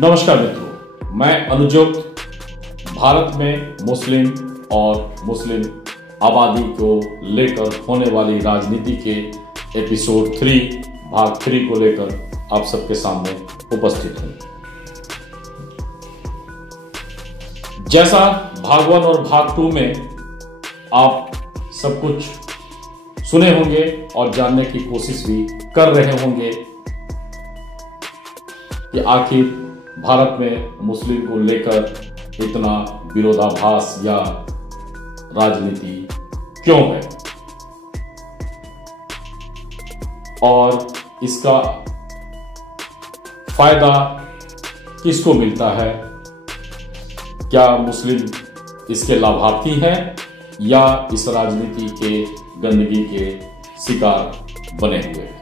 नमस्कार मित्रों, मैं अनुजुक्त भारत में मुस्लिम और मुस्लिम आबादी को लेकर होने वाली राजनीति के एपिसोड 3 भाग 3 को लेकर आप सबके सामने उपस्थित हूं। जैसा भाग 1 और भाग 2 में आप सब कुछ सुने होंगे और जानने की कोशिश भी कर रहे होंगे कि आखिर भारत में मुस्लिम को लेकर इतना विरोधाभास या राजनीति क्यों है और इसका फायदा किसको मिलता है। क्या मुस्लिम इसके लाभार्थी हैं या इस राजनीति के गंदगी के शिकार बने हुए हैं।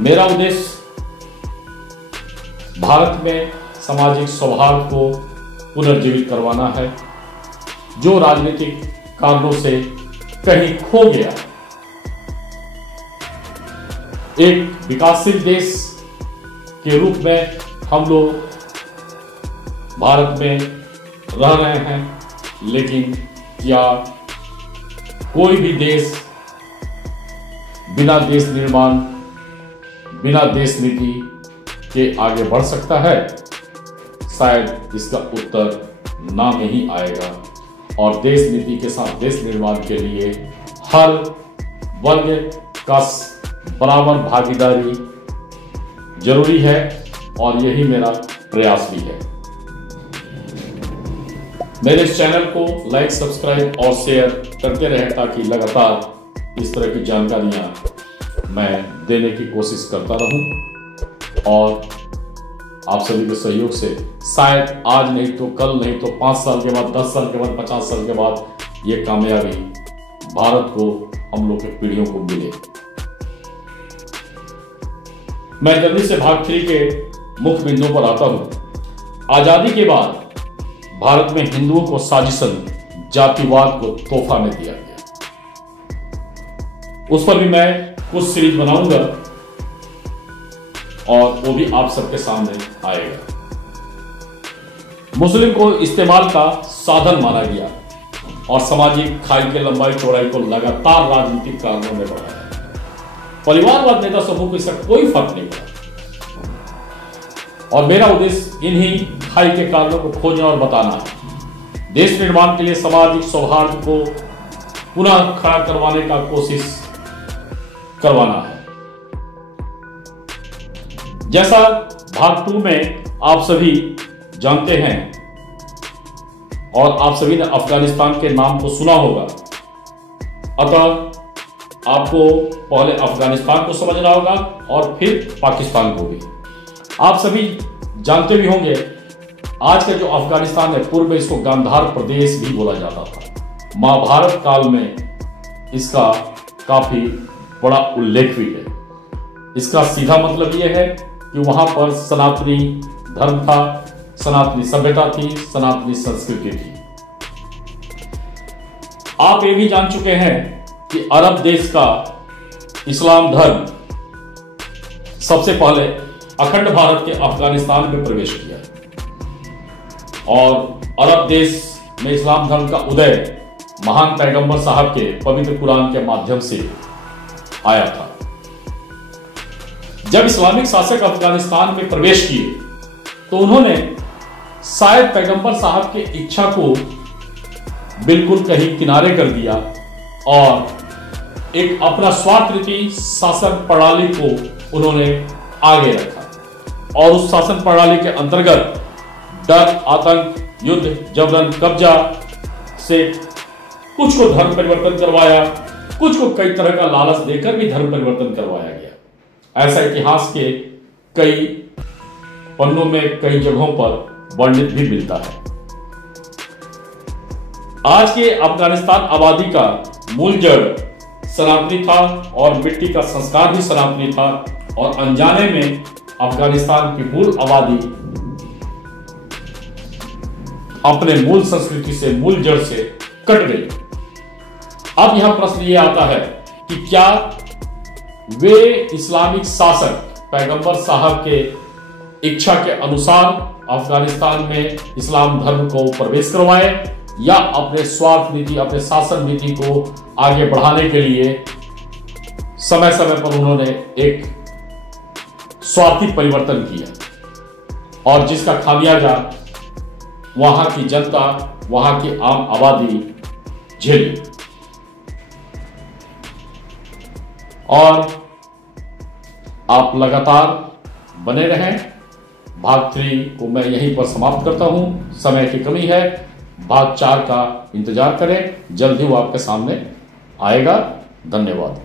मेरा उद्देश्य भारत में सामाजिक सौहार्द को पुनर्जीवित करवाना है, जो राजनीतिक कारणों से कहीं खो गया। एक विकासशील देश के रूप में हम लोग भारत में रह रहे हैं, लेकिन क्या कोई भी देश बिना देश निर्माण, बिना देश नीति के आगे बढ़ सकता है? शायद इसका उत्तर ना नहीं आएगा। और देश नीति के साथ देश निर्माण के लिए हर वर्ग का बराबर भागीदारी जरूरी है और यही मेरा प्रयास भी है। मेरे इस चैनल को लाइक, सब्सक्राइब और शेयर करते रहे ताकि लगातार इस तरह की जानकारियां मैं देने की कोशिश करता रहूं और आप सभी के सहयोग से शायद आज नहीं तो कल, नहीं तो 5 साल के बाद, 10 साल के बाद, 50 साल के बाद ये कामयाबी भारत को, हम लोग के पीढ़ियों को मिले। मैं जल्दी से भाग 3 के मुख्य बिंदुओं पर आता हूं। आजादी के बाद भारत में हिंदुओं को साजिशन जातिवाद को तोहफा में दिया गया। उस पर भी मैं कुछ सीरीज बनाऊंगा और वो भी आप सबके सामने आएगा। मुस्लिम को इस्तेमाल का साधन माना गया और सामाजिक खाई के लंबाई चौड़ाई को लगातार राजनीतिक कारणों में बढ़ाया। परिवारवाद नेता समूह को इसका कोई फर्क नहीं पड़ा और मेरा उद्देश्य इन्हीं खाई के कारणों को खोजना और बताना है। देश निर्माण के लिए सामाजिक सौहार्द को पुनः खड़ा करवाने का कोशिश करवाना है। जैसा भाग 2 में आप सभी जानते हैं और आप सभी ने अफगानिस्तान के नाम को सुना होगा, अतः आपको पहले अफगानिस्तान को समझना होगा और फिर पाकिस्तान को भी। आप सभी जानते भी होंगे, आज का जो अफगानिस्तान है, पूर्व में इसको गांधार प्रदेश भी बोला जाता था। महाभारत काल में इसका काफी बड़ा उल्लेख भी है। इसका सीधा मतलब यह है कि वहां पर सनातनी धर्म था, सनातनी सभ्यता थी, सनातनी संस्कृति थी। आप ये भी जान चुके हैं कि अरब देश का इस्लाम धर्म सबसे पहले अखंड भारत के अफगानिस्तान में प्रवेश किया और अरब देश में इस्लाम धर्म का उदय महान पैगंबर साहब के पवित्र कुरान के माध्यम से आया था। जब इस्लामिक शासक अफगानिस्तान में प्रवेश किए तो उन्होंने शायद पैगंबर साहब की इच्छा को बिल्कुल कहीं किनारे कर दिया और एक अपना स्वार्थरीति शासन प्रणाली को उन्होंने आगे रखा और उस शासन प्रणाली के अंतर्गत डर, आतंक, युद्ध, जबरन कब्जा से कुछ को धर्म परिवर्तन करवाया, कुछ को कई तरह का लालच देकर भी धर्म परिवर्तन करवाया गया। ऐसा इतिहास के कई पन्नों में कई जगहों पर वर्णित भी मिलता है। आज के अफगानिस्तान आबादी का मूल जड़ सनातनी था और मिट्टी का संस्कार भी सनातनी था और अनजाने में अफगानिस्तान की मूल आबादी अपने मूल संस्कृति से, मूल जड़ से कट गई। अब यहां प्रश्न ये आता है कि क्या वे इस्लामिक शासक पैगंबर साहब के इच्छा के अनुसार अफगानिस्तान में इस्लाम धर्म को प्रवेश करवाए, या अपने स्वार्थ नीति, अपने शासन नीति को आगे बढ़ाने के लिए समय समय पर उन्होंने एक स्वार्थी परिवर्तन किया और जिसका खामियाजा वहां की जनता, वहां की आम आबादी झेली। और आप लगातार बने रहें। भाग 3 को मैं यहीं पर समाप्त करता हूं, समय की कमी है। भाग 4 का इंतजार करें, जल्द ही वो आपके सामने आएगा। धन्यवाद।